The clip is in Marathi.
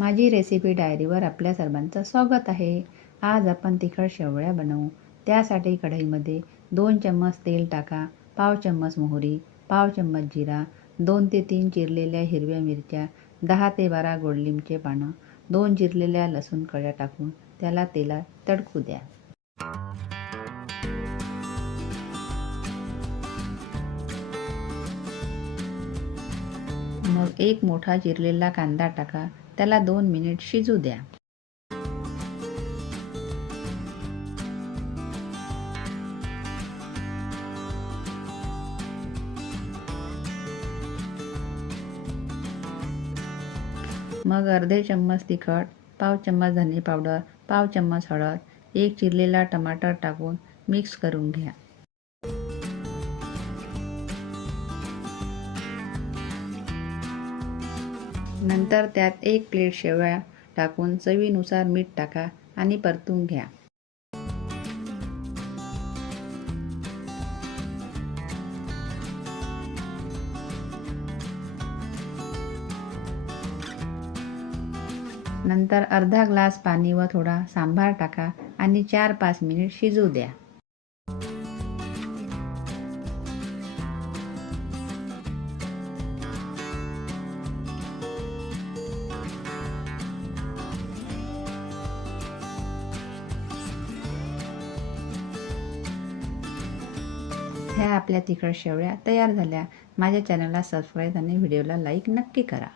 माझी रेसिपी डायरीवर आपल्या सर्वांचं स्वागत आहे. आज आपण तिखट शेवळ्या बनवू. त्यासाठी कढईमध्ये 2 चम्मच तेल टाका, पाव चम्मच मोहरी, पाव चम्मच जिरा, 2 ते 3 चिरलेल्या हिरव्या मिरच्या, 10 ते 12 गोडलिंबाचे पानं, 2 चिरलेल्या लसूण कळ्या टाकून त्याला तेलात तडकू द्या. मग एक मोठा चिरलेला कांदा टाका, त्याला 2 मिनिट शिजू द्या. मग अर्धे चम्मच तिखट, पाव चम्मच धने पावडर, पाव चम्मच हळद, एक चिरलेला टमाटर टाकून मिक्स करून घ्या. नंतर त्यात 1 प्लेट शेवया टाकून चवीनुसार मीठ टाका आणि परतून घ्या. नंतर अर्धा ग्लास पाणी व थोडा सांबार टाका आणि 4-5 मिनिट शिजू द्या. ह्या आपल्या तिखट शेवळ्या तयार झाल्या. माझ्या चॅनलला सबस्क्राईब आणि व्हिडिओला लाईक नक्की करा.